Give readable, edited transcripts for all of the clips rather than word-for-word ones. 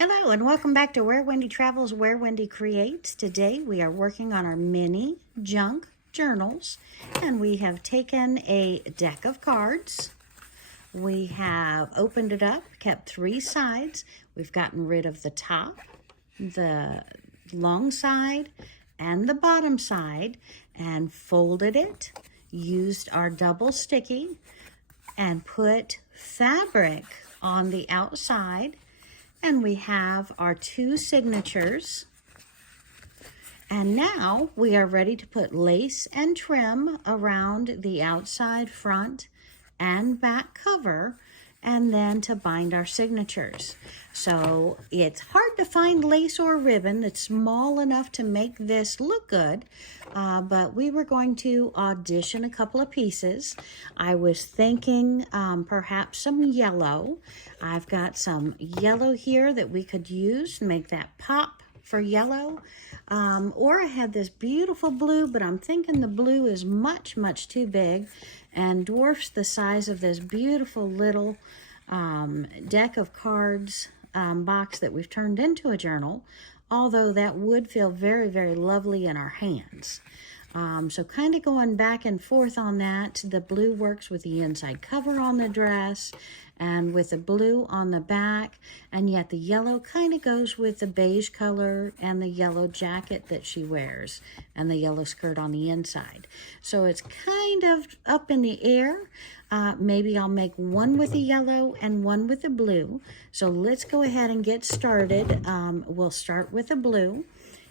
Hello and welcome back to Where Wendy Travels, Where Wendy Creates. Today we are working on our mini junk journals, and we have taken a deck of cards. We have opened it up, kept three sides. We've gotten rid of the top, the long side, and the bottom side, and folded it, used our double sticky, and put fabric on the outside. And we have our two signatures. And now we are ready to put lace and trim around the outside, front, and back cover, and then to bind our signatures. So it's hard to find lace or ribbon that's small enough to make this look good, but we were going to audition a couple of pieces. I was thinking perhaps some yellow. I've got some yellow here that we could use to make that pop for yellow. Or I had this beautiful blue, but I'm thinking the blue is much, much too big and dwarfs the size of this beautiful little deck of cards box that we've turned into a journal, although that would feel very, very lovely in our hands. So kind of going back and forth on that. The blue works with the inside cover on the dress and with the blue on the back, and yet the yellow kind of goes with the beige color and the yellow jacket that she wears and the yellow skirt on the inside. So it's kind of up in the air. Maybe I'll make one with the yellow and one with the blue. So let's go ahead and get started. We'll start with the blue.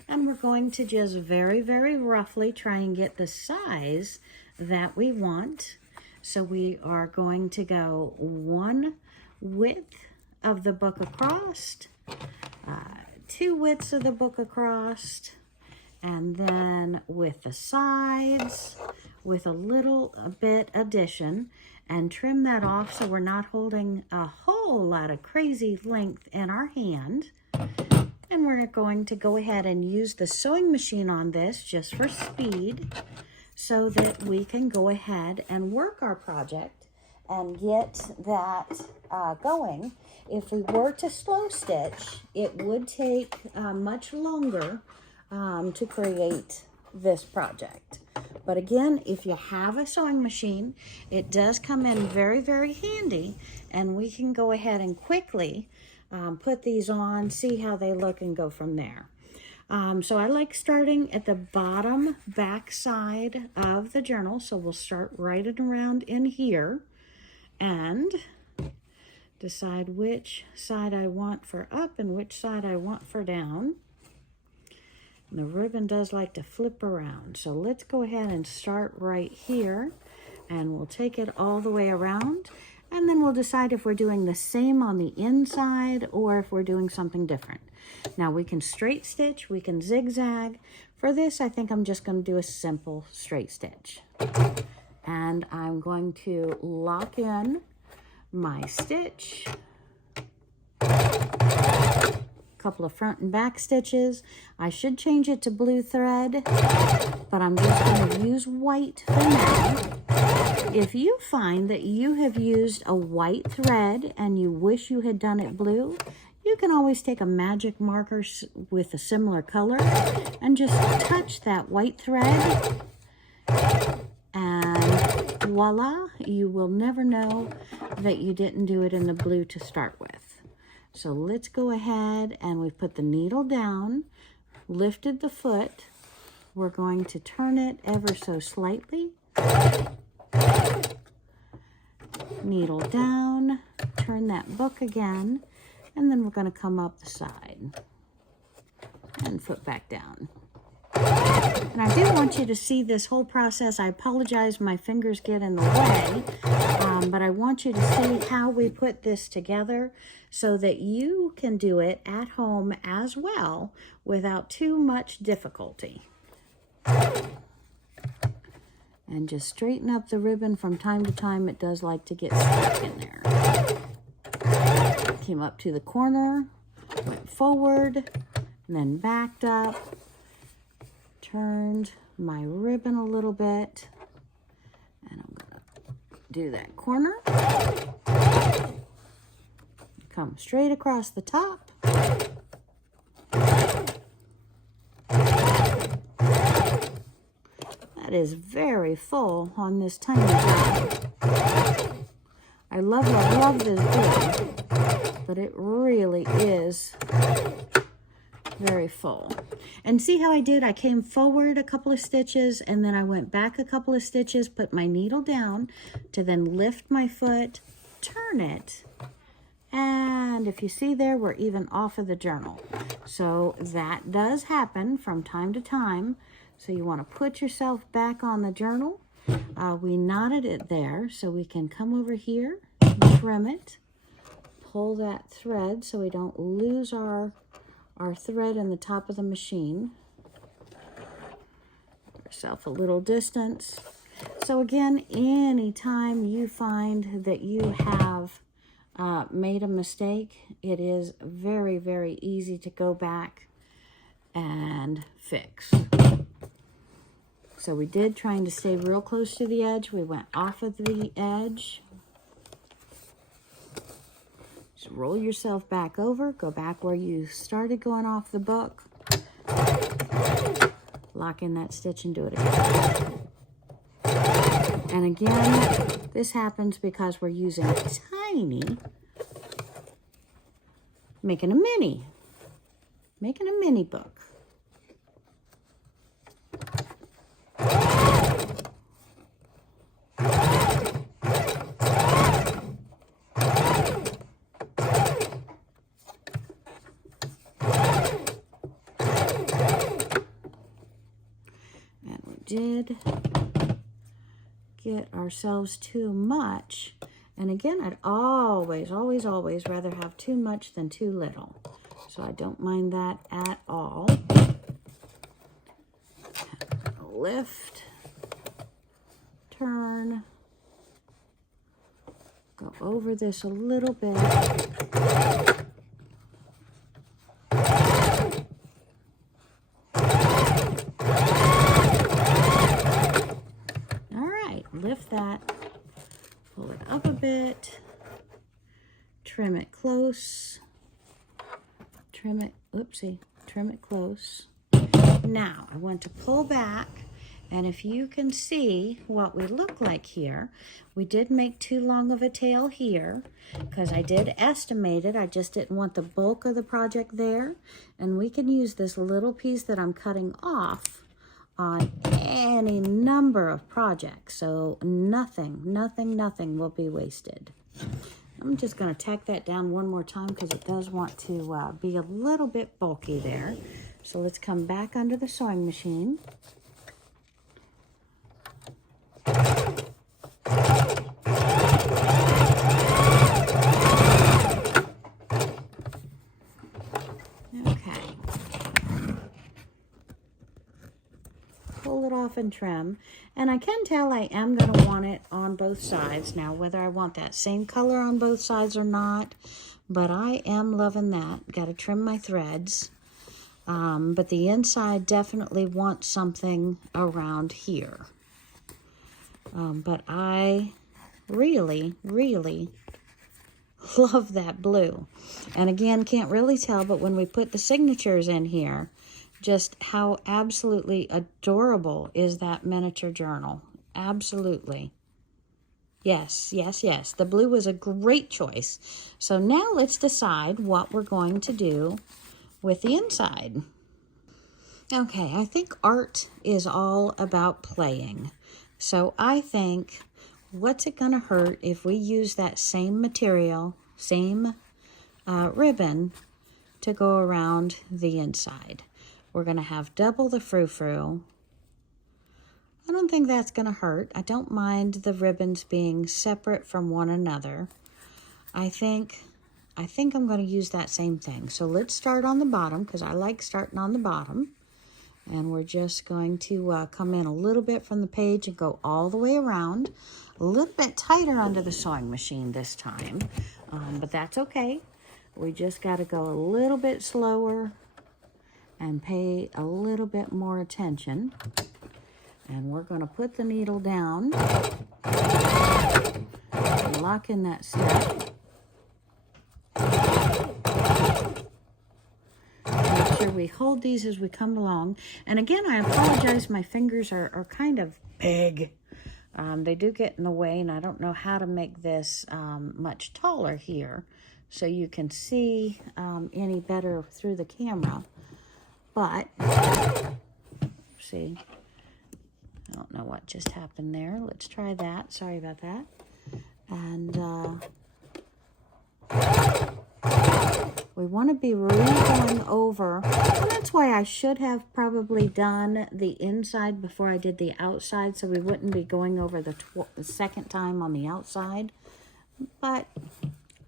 And we're going to just very, very roughly try and get the size that we want. So we are going to go one width of the book across, two widths of the book across, and then with the sides, with a bit addition, and trim that off so we're not holding a whole lot of crazy length in our hand. And we're going to go ahead and use the sewing machine on this just for speed so that we can go ahead and work our project and get that going. If we were to slow stitch, it would take much longer to create this project. But again, if you have a sewing machine, it does come in very, very handy, and we can go ahead and quickly put these on, see how they look, and go from there. So I like starting at the bottom back side of the journal. So we'll start right and around in here and decide which side I want for up and which side I want for down. And the ribbon does like to flip around. So let's go ahead and start right here, and we'll take it all the way around. And then we'll decide if we're doing the same on the inside or if we're doing something different. Now we can straight stitch, we can zigzag. For this, I think I'm just going to do a simple straight stitch. And I'm going to lock in my stitch. Couple of front and back stitches. I should change it to blue thread, but I'm just going to use white for now. If you find that you have used a white thread and you wish you had done it blue, you can always take a magic marker with a similar color and just touch that white thread, and voila, you will never know that you didn't do it in the blue to start with. So let's go ahead, and we've put the needle down, lifted the foot. We're going to turn it ever so slightly. Needle down, turn that book again, and then we're going to come up the side and foot back down. And I do want you to see this whole process. I apologize, my fingers get in the way, but I want you to see how we put this together so that you can do it at home as well without too much difficulty. And just straighten up the ribbon from time to time. It does like to get stuck in there. Came up to the corner, went forward, and then backed up, turned my ribbon a little bit, and I'm going to do that corner. come straight across the top. That is very full on this tiny journal. I love this book, but it really is very full. And see how I did? I came forward a couple of stitches and then I went back a couple of stitches, put my needle down to then lift my foot, turn it, and if you see there, we're even off of the journal. So that does happen from time to time. So you want to put yourself back on the journal. We knotted it there, so we can come over here, trim it, pull that thread so we don't lose our thread in the top of the machine. Give yourself a little distance. So again, anytime you find that you have made a mistake, it is very, very easy to go back and fix. So we did, trying to stay real close to the edge. We went off of the edge. Just roll yourself back over. Go back where you started going off the book. Lock in that stitch and do it again. And again, this happens because we're using a tiny, making a mini book. Did get ourselves too much. And again, I'd always rather have too much than too little. So I don't mind that at all. Lift, turn, go over this a little bit. Lift that, pull it up a bit, trim it close, trim it close. Now I want to pull back, and if you can see what we look like here, we did make too long of a tail here because I did estimate it. I just didn't want the bulk of the project there, and we can use this little piece that I'm cutting off on any number of projects, so nothing will be wasted. I'm just going to tack that down one more time because it does want to be a little bit bulky there. So let's come back under the sewing machine. Pull it off and trim, and I can tell I am going to want it on both sides. Now, whether I want that same color on both sides or not, but I am loving that. Got to trim my threads, but the inside definitely wants something around here. But I really love that blue, and again, can't really tell, but when we put the signatures in here, just how absolutely adorable is that miniature journal. Absolutely. Yes. The blue was a great choice. So now let's decide what we're going to do with the inside. Okay, I think art is all about playing. So I think, what's it gonna hurt if we use that same material, same ribbon to go around the inside? We're going to have double the frou-frou. I don't think that's going to hurt. I don't mind the ribbons being separate from one another. I think I'm going to use that same thing. So let's start on the bottom because I like starting on the bottom. And we're just going to come in a little bit from the page and go all the way around. A little bit tighter under the sewing machine this time, but that's okay. We just got to go a little bit slower and pay a little bit more attention. And we're going to put the needle down and lock in that step. we hold these as we come along. And again, I apologize, my fingers are kind of big. They do get in the way, and I don't know how to make this much taller here so you can see any better through the camera. But, see, I don't know what just happened there. Let's try that. Sorry about that. And we want to be really going over, and that's why I should have probably done the inside before I did the outside, so we wouldn't be going over the second time on the outside. But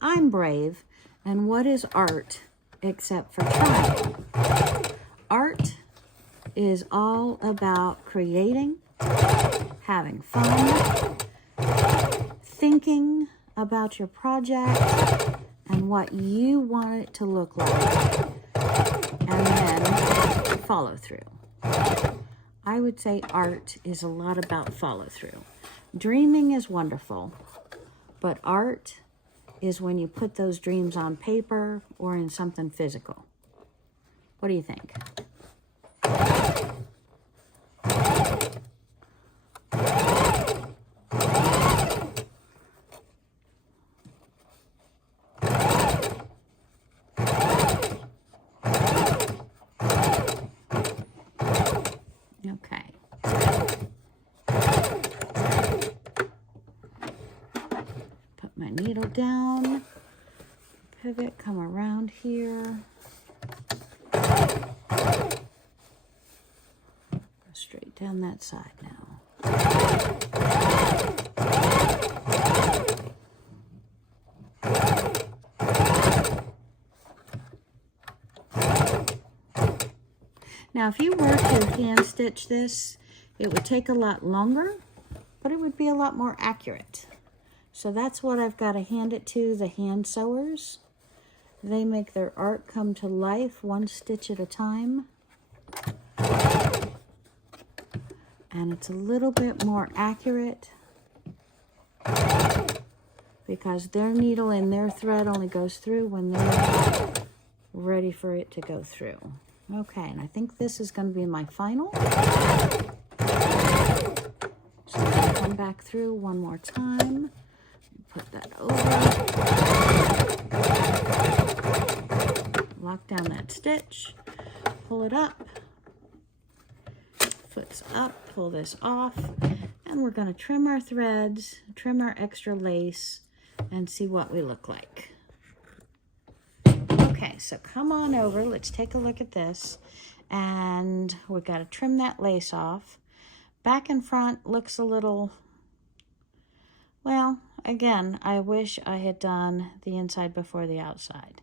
I'm brave, and what is art except for trying? Art is all about creating, having fun, thinking about your project and what you want it to look like, and then follow through. I would say art is a lot about follow through. Dreaming is wonderful, but art is when you put those dreams on paper or in something physical. What do you think? Okay. Put my needle down, pivot, come around here. Go straight down that side now. Now, if you were to hand stitch this, it would take a lot longer, but it would be a lot more accurate. So that's what I've got to hand it to the hand sewers. They make their art come to life one stitch at a time. And it's a little bit more accurate because their needle and their thread only goes through when they're ready for it to go through. Okay, and I think this is going to be my final. So I'm going to come back through one more time. Put that over. Lock down that stitch. Pull it up. Foot's up. Pull this off. And we're going to trim our threads, trim our extra lace, and see what we look like. Okay, so come on over. Let's take a look at this. And we've got to trim that lace off. Back and front looks a little, well, again, I wish I had done the inside before the outside.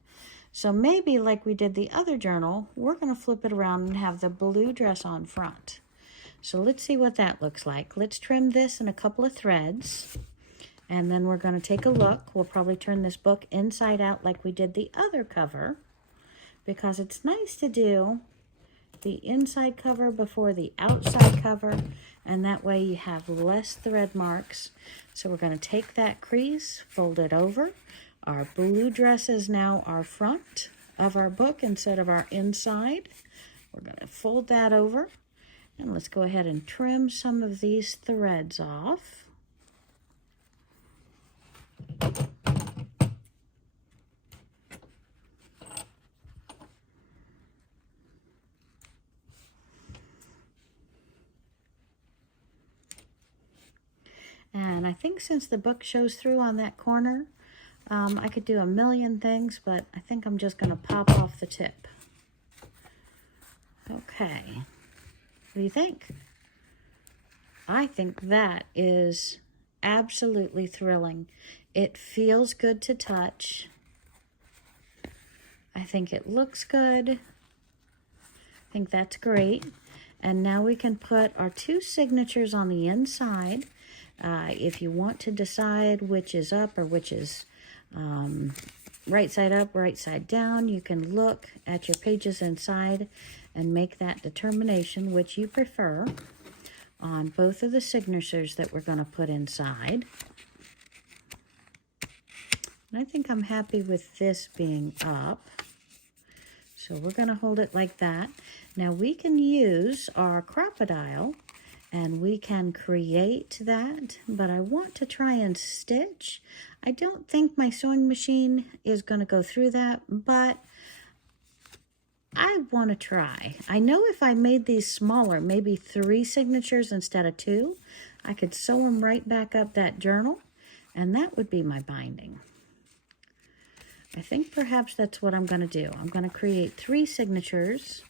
So maybe like we did the other journal, we're going to flip it around and have the blue dress on front. So let's see what that looks like. Let's trim this in a couple of threads. And then we're going to take a look. We'll probably turn this book inside out like we did the other cover, because it's nice to do the inside cover before the outside cover, and that way you have less thread marks. So we're going to take that crease, fold it over. Our blue dress is now our front of our book instead of our inside. We're going to fold that over, and let's go ahead and trim some of these threads off. And I think since the book shows through on that corner, I could do a million things, but I think I'm just going to pop off the tip. Okay. What do you think? I think that is absolutely thrilling. It feels good to touch. I think it looks good. I think that's great. And now we can put our two signatures on the inside. If you want to decide which is up or which is right side up, right side down, you can look at your pages inside and make that determination which you prefer on both of the signatures that we're going to put inside. And I think I'm happy with this being up. So So we're going to hold it like that. Now we can use our crocodile and we can create that, but I want to try and stitch. I don't think my sewing machine is going to go through that, but I want to try. I know if I made these smaller, maybe 3 signatures instead of 2, I could sew them right back up that journal, and that would be my binding. I think perhaps that's what I'm going to do. I'm going to create 3 signatures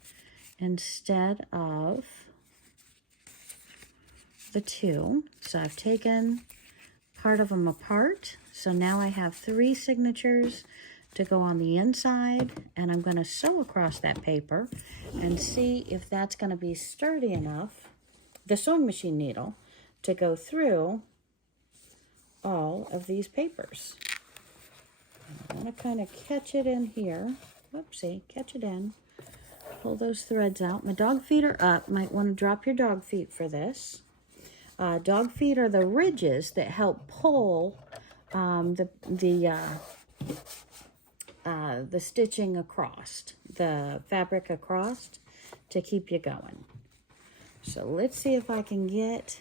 instead of the 2. So I've taken part of them apart. So now I have 3 signatures to go on the inside, and I'm going to sew across that paper and see if that's going to be sturdy enough, the sewing machine needle, to go through all of these papers. I'm going to kind of catch it in here. Whoopsie, catch it in. Pull those threads out. My dog feet are up. Might want to drop your dog feet for this. Dog feet are the ridges that help pull the stitching across, the fabric across, to keep you going. So let's see if I can get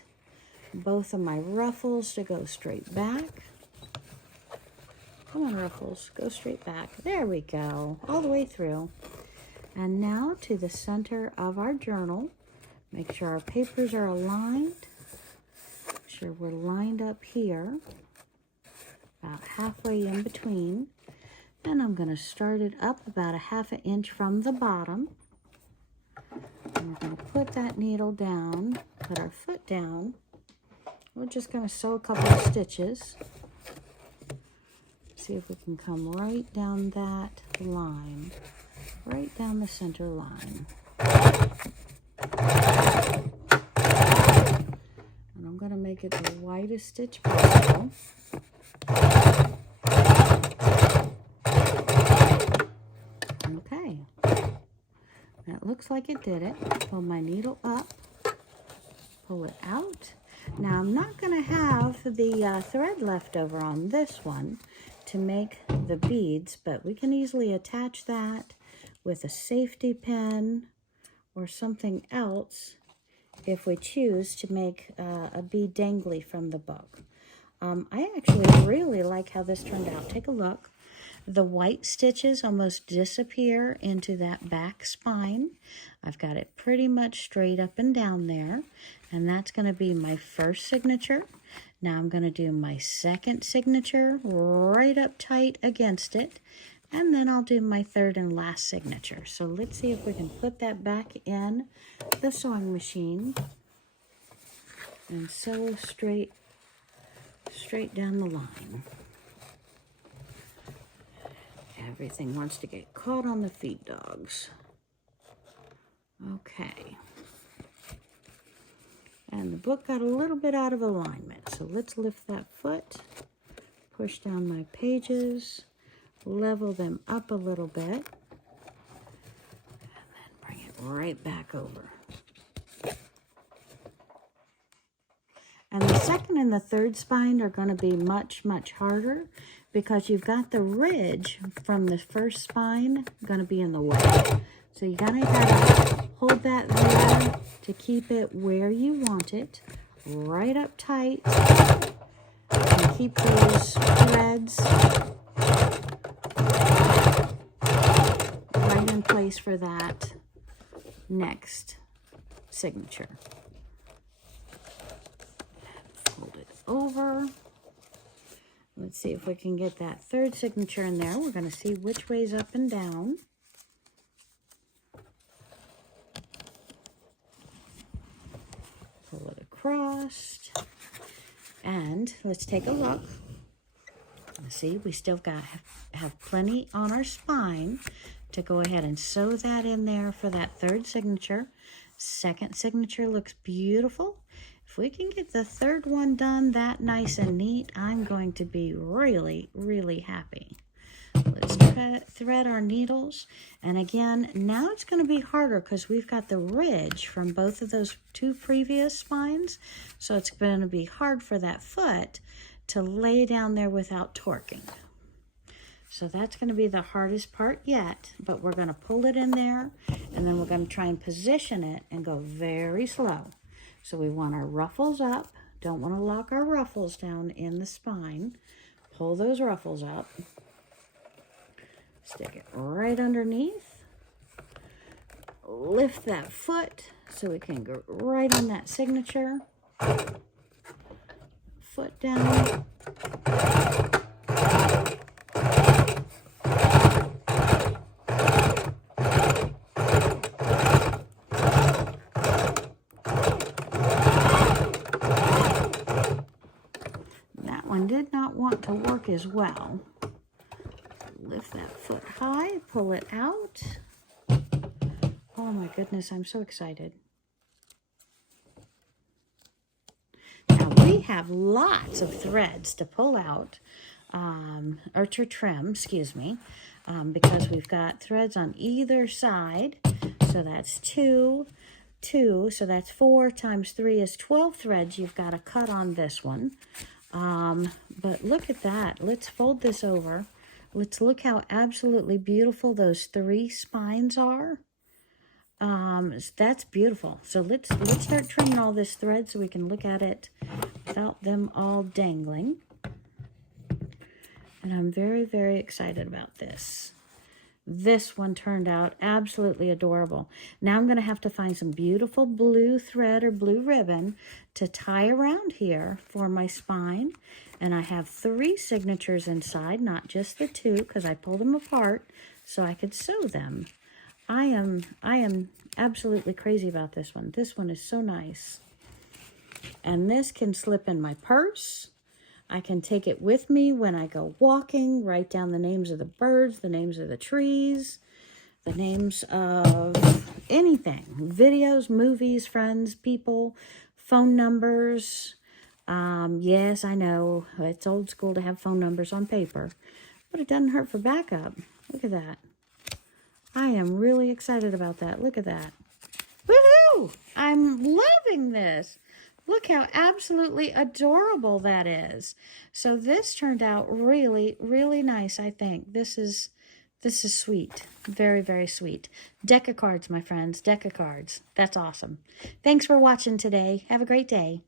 both of my ruffles to go straight back. Come on, ruffles, go straight back. There we go, all the way through. And now to the center of our journal. Make sure our papers are aligned. Make sure we're lined up here, about halfway in between. And I'm going to start it up about a ½ inch from the bottom. And we're going to put that needle down, put our foot down. We're just going to sew a couple of stitches. See if we can come right down that line, right down the center line. And I'm going to make it the widest stitch possible. Okay, that looks like it did it. Pull my needle up, pull it out. Now I'm not going to have the thread left over on this one to make the beads, but we can easily attach that with a safety pin or something else if we choose to make a bead dangly from the book. I actually really like how this turned out. Take a look. The white stitches almost disappear into that back spine. I've got it pretty much straight up and down there, and that's going to be my first signature. Now I'm going to do my second signature right up tight against it, and then I'll do my third and last signature. So let's see if we can put that back in the sewing machine and sew straight down the line. Everything wants to get caught on the feed dogs. Okay. And the book got a little bit out of alignment, so let's lift that foot, push down my pages, level them up a little bit, and then bring it right back over. And the second and the third spine are going to be much, much harder because you've got the ridge from the first spine going to be in the way. So you gotta hold that there to keep it where you want it, right up tight, and keep those threads right in place for that next signature. Fold it over. Let's see if we can get that third signature in there. We're going to see which way's up and down. Pull it across. And let's take a look. See, we still have plenty on our spine to go ahead and sew that in there for that third signature. Second signature looks beautiful. If we can get the third one done that nice and neat, I'm going to be really, really happy. Let's thread our needles. And again, now it's going to be harder because we've got the ridge from both of those two previous spines. So it's going to be hard for that foot to lay down there without torquing. So that's going to be the hardest part yet, but we're going to pull it in there, and then we're going to try and position it and go very slow. So we want our ruffles up. Don't want to lock our ruffles down in the spine. Pull those ruffles up. Stick it right underneath. Lift that foot so we can go right on that signature. Foot down. That one did not want to work as well. Lift that foot high, pull it out. Oh my goodness, I'm so excited. Now we have lots of threads to pull out, or to trim, excuse me, because we've got threads on either side. So that's two, so that's 4 times 3 is 12 threads you've got to cut on this one. But look at that. Let's fold this over. Let's look how absolutely beautiful those 3 spines are. That's beautiful. So let's start trimming all this thread so we can look at it without them all dangling. And I'm very, very excited about this. This one turned out absolutely adorable. Now I'm going to have to find some beautiful blue thread or blue ribbon to tie around here for my spine. And I have 3 signatures inside, not just the 2, because I pulled them apart so I could sew them. I am absolutely crazy about this one. This one is so nice. And this can slip in my purse. I can take it with me when I go walking, write down the names of the birds, the names of the trees, the names of anything. Videos, movies, friends, people, phone numbers. Yes, I know it's old school to have phone numbers on paper, but it doesn't hurt for backup. Look at that. I am really excited about that. Look at that. Woohoo! I'm loving this. Look how absolutely adorable that is. So this turned out really, really nice, I think. This is sweet. Very, very sweet. Deck of cards, my friends. Deck of cards. That's awesome. Thanks for watching today. Have a great day.